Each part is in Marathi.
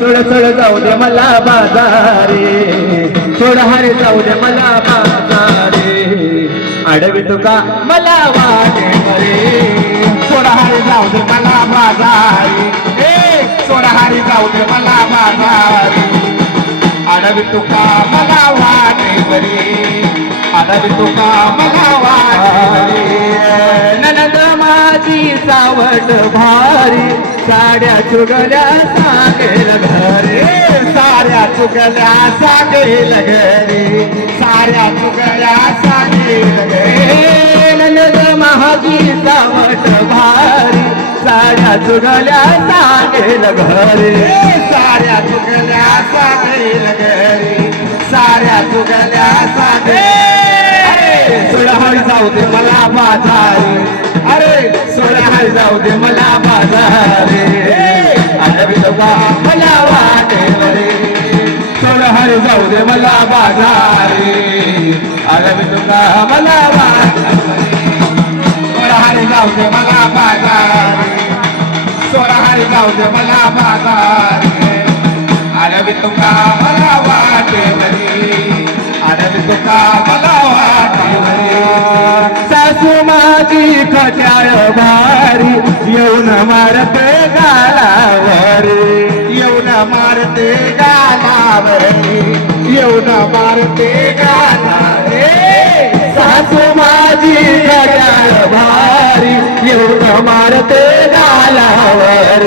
सोड थोडं जाऊ दे मला बाजारे. सोड हारे जाऊ दे मला बाजारे. आडवी तुका मला वाटे मरे सोडाहारी जाऊ दे मला बाजारे. ए सोडाहारी जाऊ दे मला बाजारे. आडवी तुका मला वाटे बरी आडवी तुका मला वाटे साडी सावट भारी साड्या चुगल्या सांगेल घरी. साऱ्या चुगल्या सांगेल घरी. साड्या चुगल्या सांगेल घरी. महाजी सावट भारी साड्या चुगल्या सांगेल घरी. साऱ्या चुगल्या सांगेल घरी. साड्या चुगल्या सांगेल. सोळा जाऊ दे मला माझा सोळा जाऊ दे मला बाजारे. आता विलोबा मला जाऊ दे मला बाजारे. आता विलोबा मला बाजारे. जाऊ दे मला बाजारे. अरे तुका मला वाटे अरे मी तुका मला वाटे सासू मा माझी खट्याळ भारी. येऊन मारते गालावर. येऊन मारते गालावर. येऊन मारते गालावरी. सासू माझी खट्याळ भारी. येऊन मारते गालावर.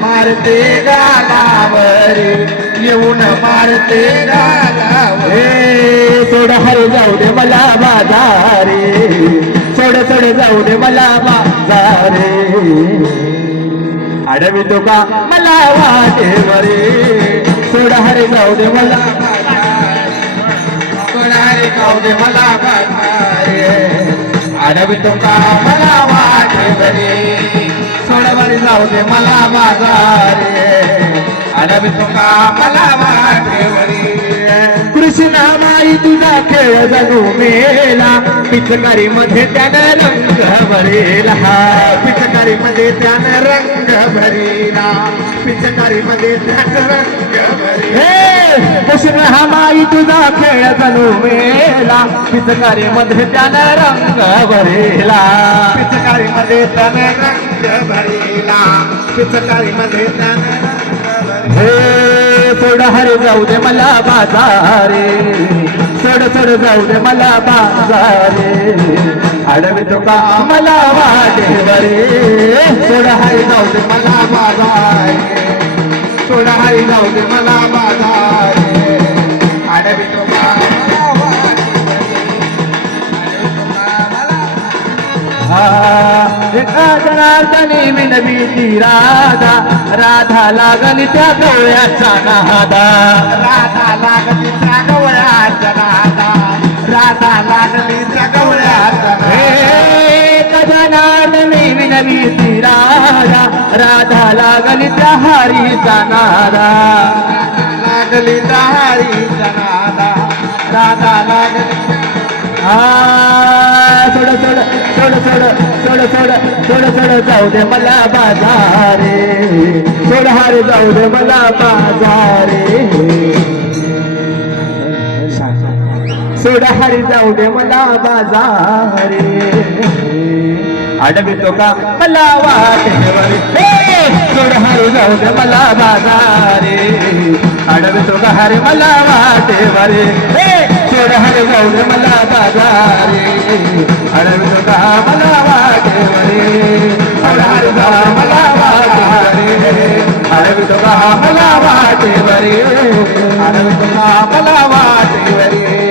मारते गालावर. येऊन मारते गालावरी. ए सोड हरे जाऊ दे मला. रे मला माझा रे अडवितो का मला वाटे मरे सोडा हरे जाऊ दे मला सोडा हरे जाऊ दे मला अडवितो का मला वाटे मरे सोडा हरे जाऊ दे मला माझा रे अडवितो का मला वाटे मरे कृष्णा माई तुझा खेळ जणू मेला. पिचकारी मध्ये त्यानं रंग भरेला. पिचकारी मध्ये त्यानं रंग भरीला. पिचकारी मध्ये त्यानं रंग भरीला. कृष्ण हा माई तुझा खेळ जणू मेला. पिचकारी मध्ये त्यानं रंग भरेला. पिचकारी मध्ये त्यानं रंग भरीला. पिचकारी मध्ये त्यानं रंग भरीला. सोड हरे जाऊ दे मला बाजारे. सोड सोड जाऊ दे मला बाजारे. अडवी तो का मला वाटे बरे. सोड हरे जाऊ दे मला बाजारे. सोड सोडा जाऊ दे मला बाजारे. आडवी तो जनार्दनी विनवी ती राधा. राधा लागली त्या डोळ्याचा नादा. राधा लागली त्या गवळ्याच्या राधा राधा लागली त्या गवळ्याच्या हे एका जनार्दनी विनवी ती राधा. राधा लागली त्या हरीचा नादा. लागली त्या हरीच्या नादा. राधा लागली हा सोड सोड सोड सोड सोड सोड सोड सोड जाऊ दे मला बाजारे. सोड हारे जाऊ दे मला बाजारे. सोड हारी जाऊ दे मला बाजारे. अडवितो का मला वाटेवर सोड हारी जाऊ दे मला बाजारे. अडवितो का हरे मला वाटेवर हे सोड हारी जाऊ दे मला बाजारे. அழகு மலாவா தேவரே அழகு மலாவா தேவரே.